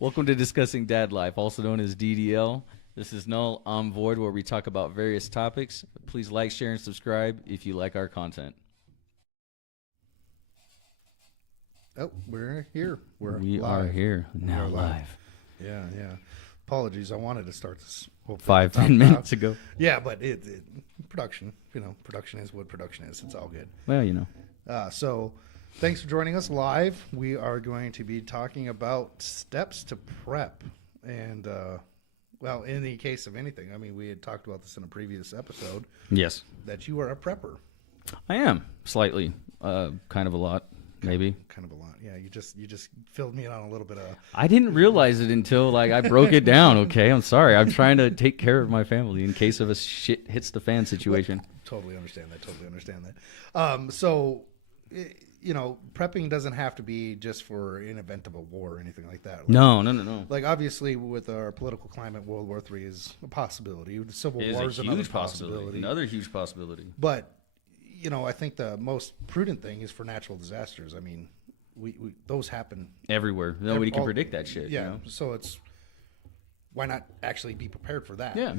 Welcome to Discussing Dad Life, also known as DDL. This is Null on Void, where we talk about various topics. Please like, share, and subscribe if you like our content. Oh, we're here. We are here now live. Yeah. Apologies. I wanted to start this 10 minutes ago. Yeah, but production, production is what production is. It's all good. Well, So thanks for joining us live. We are going to be talking about steps to prep. And, well, in the case of anything, I mean, we had talked about this in a previous episode. Yes. That you are a prepper. I am. Slightly. Kind of a lot, maybe. Kind of a lot. Yeah, you just filled me in on a little bit of... I didn't realize it until, I broke it down, okay? I'm sorry. I'm trying to take care of my family in case of a shit hits the fan situation. Totally understand that. So... prepping doesn't have to be just for an event of a war or anything like that. No. Like, obviously, with our political climate, World War III is a possibility. The Civil It War is is a huge possibility. Another huge possibility. But, I think the most prudent thing is for natural disasters. I mean, we those happen everywhere. Nobody can predict that shit. Yeah, so why not actually be prepared for that? Yeah.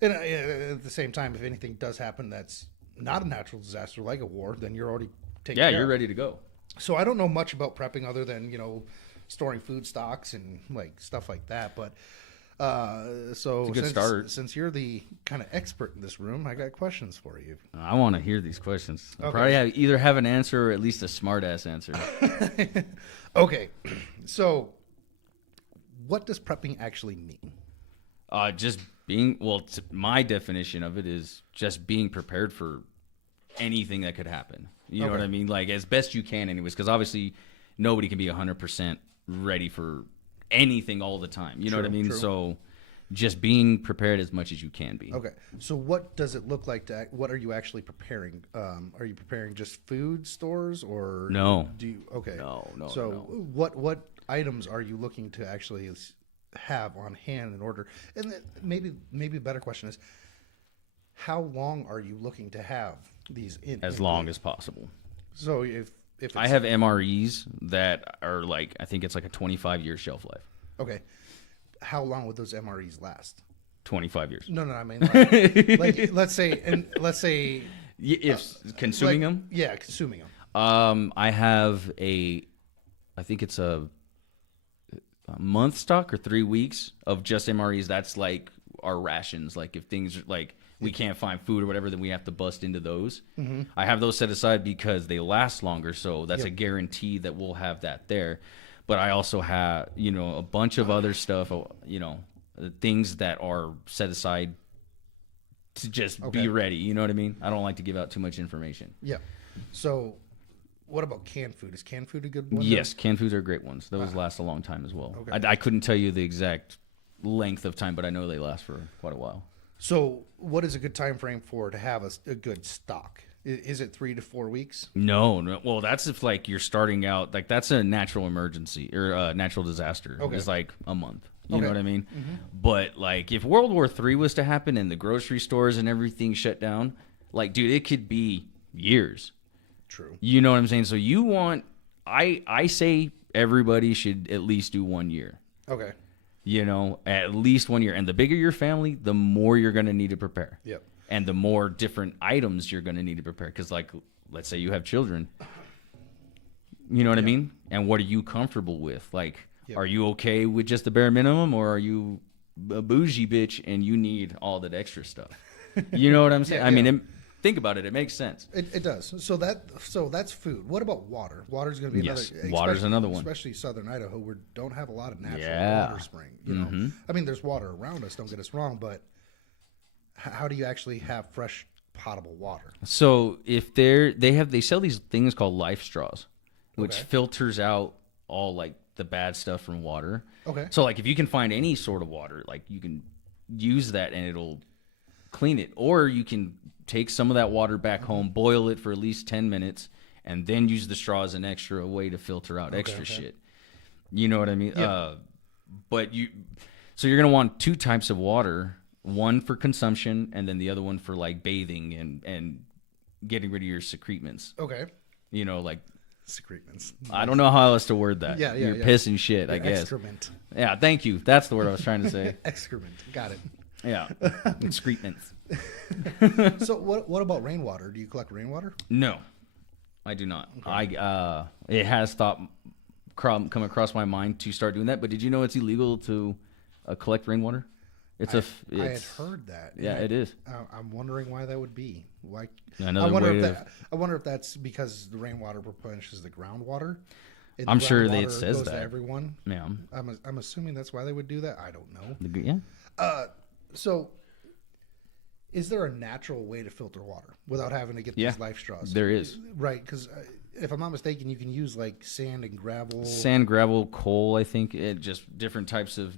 And at the same time, if anything does happen that's not a natural disaster like a war, then you're already... You're ready to go. So I don't know much about prepping other than, storing food stocks and stuff like that. But so it's a good start. Since you're the kind of expert in this room, I got questions for you. I want to hear these questions. I'll Okay. probably either have an answer or at least a smart ass answer. Okay. So what does prepping actually mean? Just being, my definition of it is just being prepared for anything that could happen. You know what I mean? As best you can anyways, because obviously nobody can be 100% ready for anything all the time. You know what I mean? True. So just being prepared as much as you can be. Okay. So what does it look like what are you actually preparing? Are you preparing just food stores or No. do you, okay. No. So what items are you looking to actually have on hand in order? And maybe a better question is, how long are you looking to have these in? As long as possible. So if it's, I have MREs that are I think it's a 25-year shelf life. Okay. How long would those MREs last? 25 years. No, I mean, let's say If consuming them? Yeah, consuming them. I have I think it's a month stock or 3 weeks of just MREs. That's our rations. If things are we can't find food or whatever, then we have to bust into those. Mm-hmm. I have those set aside because they last longer, so that's a guarantee that we'll have that there. But I also have, a bunch of other stuff, things that are set aside to just be ready. You know what I mean? I don't like to give out too much information. Yeah. So what about canned food? Is canned food a good one? Yes, canned foods are great ones. Those last a long time as well. Okay. I couldn't tell you the exact length of time, but I know they last for quite a while. So what is a good time frame to have a good stock? Is it 3 to 4 weeks? No. Well, that's if you're starting out, that's a natural emergency or a natural disaster. Okay. It's a month. You know what I mean? Mm-hmm. But if World War III was to happen and the grocery stores and everything shut down, dude, it could be years. True. You know what I'm saying? So you want, I say everybody should at least do 1 year. Okay. At least 1 year. And the bigger your family, the more you're going to need to prepare. Yep. And the more different items you're going to need to prepare. Because, let's say you have children. You know what I mean? And what are you comfortable with? Are you okay with just the bare minimum? Or are you a bougie bitch and you need all that extra stuff? You know what I'm saying? I mean, think about it. It makes sense. It does. So that's food. What about water? Water's going to be another. Water's another one. Especially southern Idaho, we don't have a lot of natural water spring. I mean, there's water around us. Don't get us wrong, but how do you actually have fresh potable water? So if they sell these things called life straws, which filters out all the bad stuff from water. Okay. So if you can find any sort of water, you can use that and it'll clean it, or you can take some of that water back home, boil it for at least 10 minutes, and then use the straw as an extra way to filter out extra shit. You know what I mean? Yeah. So you're going to want 2 types of water, one for consumption and then the other one for bathing and getting rid of your secretements. Okay. Secretements. I don't know how else to word that. Yeah, Your piss and shit, I Your guess. excrement. Yeah, thank you. That's the word I was trying to say. Excrement. Got it. Yeah, excrements. So what about rainwater? Do you collect rainwater? No, I do not. Okay. It has come across my mind to start doing that, but did you know it's illegal to collect rainwater? I had heard that. Yeah, it is. I'm wondering why that would be. Why? I wonder if that's because the rainwater replenishes the groundwater. I'm sure it says goes that to everyone. Yeah, I'm assuming that's why they would do that. I don't know. Yeah. So, is there a natural way to filter water without having to get these life straws? There is. Right, because if I'm not mistaken, you can use like sand and gravel. Sand, gravel, coal. I think just different types of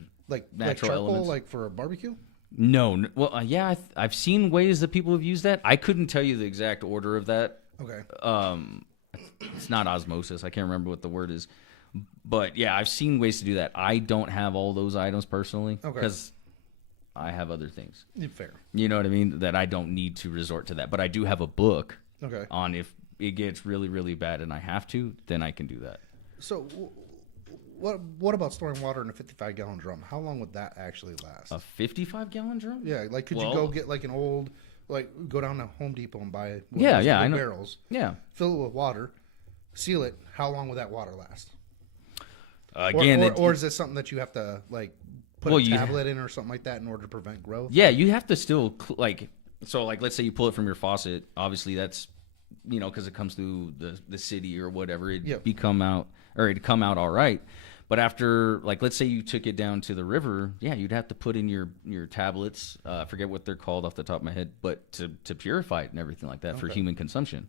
natural charcoal, elements. like for a barbecue. No, well, yeah, I've seen ways that people have used that. I couldn't tell you the exact order of that. Okay. It's not osmosis. I can't remember what the word is, but yeah, I've seen ways to do that. I don't have all those items personally because I have other things. Fair. You know what I mean? That I don't need to resort to that, but I do have a book on if it gets really, really bad and I have to, then I can do that. So. What about storing water in a 55-gallon drum? How long would that actually last? A 55-gallon drum? Yeah, like could you go get like an old, go down to Home Depot and buy I know. barrels? Yeah. Fill it with water, seal it. How long would that water last? Again, or is this something that you have to put a tablet in or something like that in order to prevent growth? Yeah, you have to still let's say you pull it from your faucet. Obviously, that's because it comes through the city or whatever. It'd come out all right. But after, let's say you took it down to the river, you'd have to put in your tablets. I forget what they're called off the top of my head, but to purify it and everything like that for human consumption.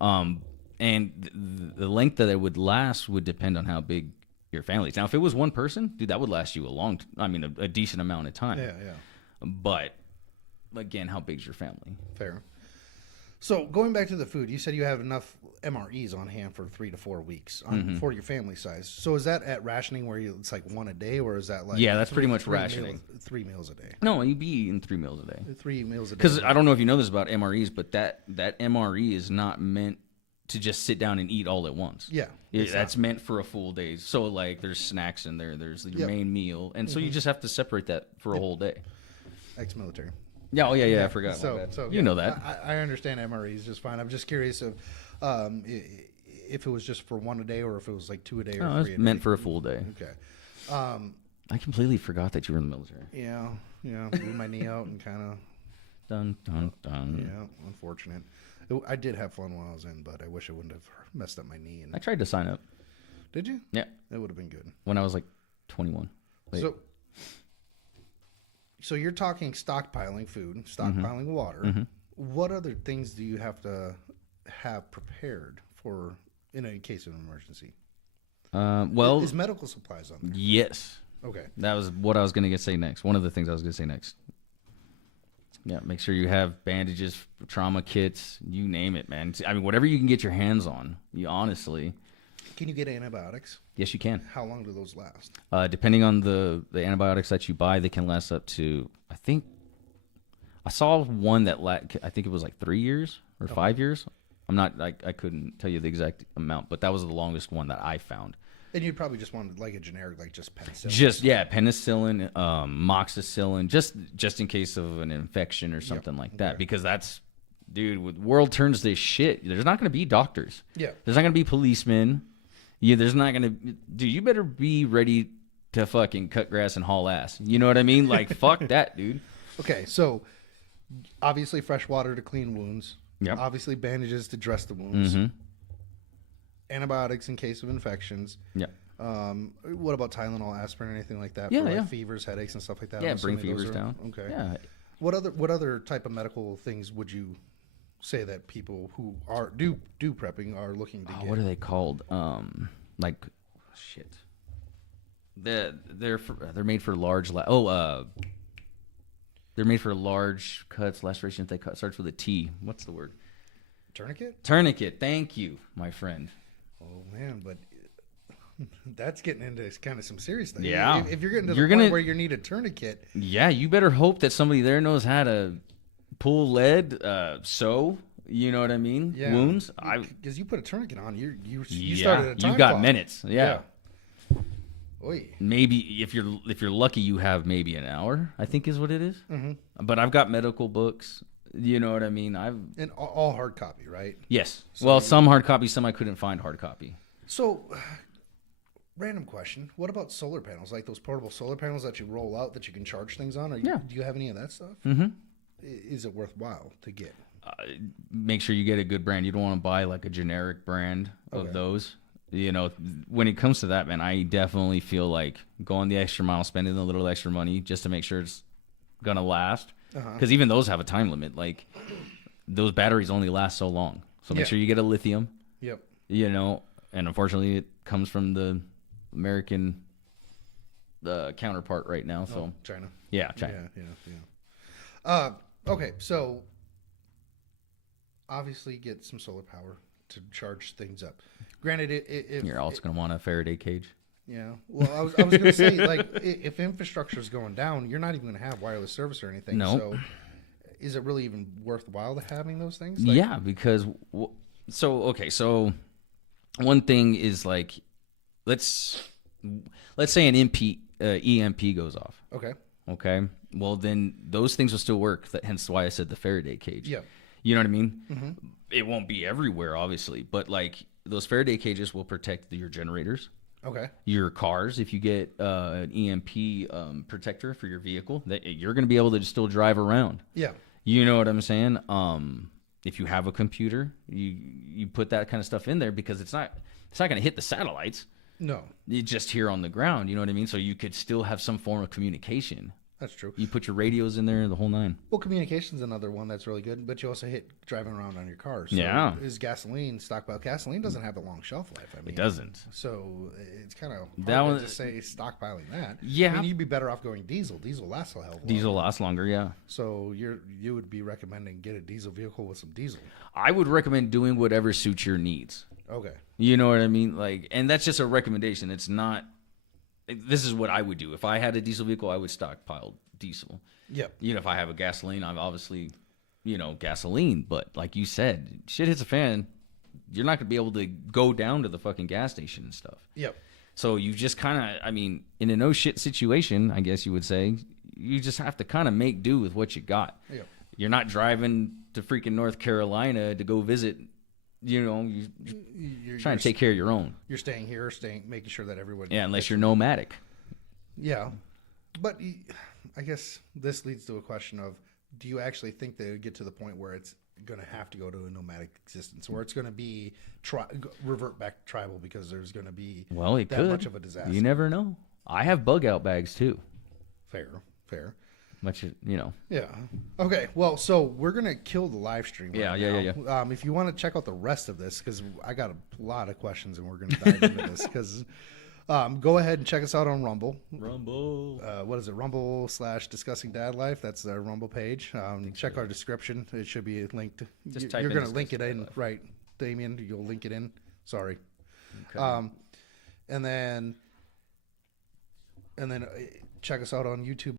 And the length that it would last would depend on how big your family is. Now, if it was one person, dude, that would last you a decent amount of time. Yeah. But again, how big's your family? Fair. So going back to the food, you said you have enough MREs on hand for 3 to 4 weeks for your family size. So is that at rationing where it's like one a day, or is that that's pretty much rationing. 3 meals a day. No, you'd be eating 3 meals a day. 3 meals a day. Because I don't know if you know this about MREs, but that MRE is not meant to just sit down and eat all at once. Yeah, that's meant for a full day. So there's snacks in there. There's your main meal, and so you just have to separate that for a whole day. Ex-military. Yeah, I forgot. So you know that. I understand MREs just fine. I'm just curious if it was just for 1 a day or if it was 2 a day or 3 a day. Meant for a full day. Okay. I completely forgot that you were in the military. Yeah. Blew my knee out and kind of. Dun dun dun. Yeah, unfortunate. I did have fun while I was in, but I wish I wouldn't have messed up my knee. I tried to sign up. Did you? Yeah. That would have been good. When I was 21. So you're talking stockpiling food, stockpiling water. Mm-hmm. What other things do you have to have prepared for in a case of an emergency? Is medical supplies on there? Yes. Okay. That was what I was going to say next. One of the things I was going to say next. Yeah, make sure you have bandages, trauma kits, you name it, man. I mean, whatever you can get your hands on. Honestly. Can you get antibiotics? Yes, you can. How long do those last? Depending on the antibiotics that you buy, they can last up to, I saw one that I think it was 3 years or 5 years. I'm not, I couldn't tell you the exact amount, but that was the longest one that I found. And you'd probably just want a generic, just penicillin. Penicillin, moxicillin, just in case of an infection or something like that. Because that's, dude, with world turns this shit, there's not going to be doctors. Yeah. There's not going to be policemen. Yeah, there's not going to, dude, you better be ready to fucking cut grass and haul ass. You know what I mean? Fuck that, dude. Okay, so obviously fresh water to clean wounds. Yep. Obviously bandages to dress the wounds. Mm-hmm. Antibiotics in case of infections. Yeah. What about Tylenol, aspirin, anything like that? Yeah, for yeah. fevers, headaches, and stuff like that. Yeah, bring fevers down. Okay. Yeah. What other type of medical things would you say that people who do prepping are looking to get? What are they called? Shit. They're made for large. They're made for large cuts, lacerations. They cut starts with a T. What's the word? Tourniquet. Tourniquet. Thank you, my friend. Oh man, but that's getting into kind of some serious things. Yeah. If you're getting to the point where you need a tourniquet. Yeah, you better hope that somebody there knows how to pull lead, sew. You know what I mean? Yeah. Wounds. Because you put a tourniquet on, you Yeah, started a time you got clock. minutes. Yeah. Oy. Maybe if you're lucky, you have maybe an hour. I think is what it is. Mm-hmm. But I've got medical books. You know what I mean? And all hard copy, right? Yes. So Well, some hard copy, some I couldn't find hard copy. So, random question: what about solar panels? Like those portable solar panels that you roll out that you can charge things on? Yeah. Do you have any of that stuff? Mm-hmm. Is it worthwhile to get? Make sure you get a good brand. You don't want to buy like a generic brand of Okay. those. You know, when it comes to that, man, I definitely feel like going the extra mile, spending a little extra money just to make sure it's gonna last. Because even those have a time limit. Like those batteries only last so long. So make Yeah. sure you get a lithium. Yep. You know, and unfortunately, it comes from the American counterpart right now. So Oh, China. yeah, China. Yeah. Okay, so obviously get some solar power to charge things up. Granted, if You're also gonna want a Faraday cage. yeah. Well, I was going to say, like, if infrastructure is going down, you're not even going to have wireless service or anything. No. So, is it really even worthwhile to having those things? Like, Yeah, because so one thing is like let's say an EMP goes off. Okay. Okay, well then those things will still work. Hence why I said the Faraday cage. Yeah. You know what I mean? It won't be everywhere, obviously, but like those Faraday cages will protect your generators, Okay. your cars. If you get an EMP protector for your vehicle, that you're going to be able to still drive around. Yeah. You know what I'm saying? If you have a computer, you put that kind of stuff in there because it's not going to hit the satellites. No, It's just here on the ground. You know what I mean? So you could still have some form of communication. that's true. You put your radios in there, the whole nine. Well, communication's another one that's really good, but you also hit driving around on your car. So Yeah. is stockpile gasoline doesn't have a long shelf life. I mean, It doesn't. So it's kind of That hard one- to just say stockpiling that. Yeah. I mean, you'd be better off going diesel. Diesel lasts a hell of a Diesel lot. lasts longer, yeah. So you would be recommending get a diesel vehicle with some diesel. I would recommend doing whatever suits your needs. Okay. You know what I mean? Like, and that's just a recommendation. It's not. This is what I would do if I had a diesel vehicle. I would stockpile diesel. Yep. You know, if I have a gasoline, I'm obviously, gasoline. But like you said, shit hits a fan. You're not gonna be able to go down to the fucking gas station and stuff. Yep. So you just kind of, in a no shit situation, I guess you would say, you just have to kind of make do with what you got. Yep. You're not driving to freaking North Carolina to go visit. You're trying to take care of your own. You're staying here, making sure that everyone. Yeah, unless you're nomadic. Yeah, but I guess this leads to a question of: do you actually think they would get to the point where it's going to have to go to a nomadic existence, where it's going to be revert back to tribal because there's going to be It that could. much of a disaster? You never know. I have bug out bags too. Fair. Much. Yeah. Okay. Well, so we're gonna kill the live stream. Yeah, right yeah. now. If you want to check out the rest of this, because I got a lot of questions and we're gonna dive into this. Because go ahead and check us out on Rumble. What is it? Rumble/Discussing Dad Life. That's our Rumble page. Check our description. It should be linked. Just type You're in gonna link it Discussing in, Dad Life. right, Damien? You'll link it in. Sorry. Okay. And then check us out on YouTube.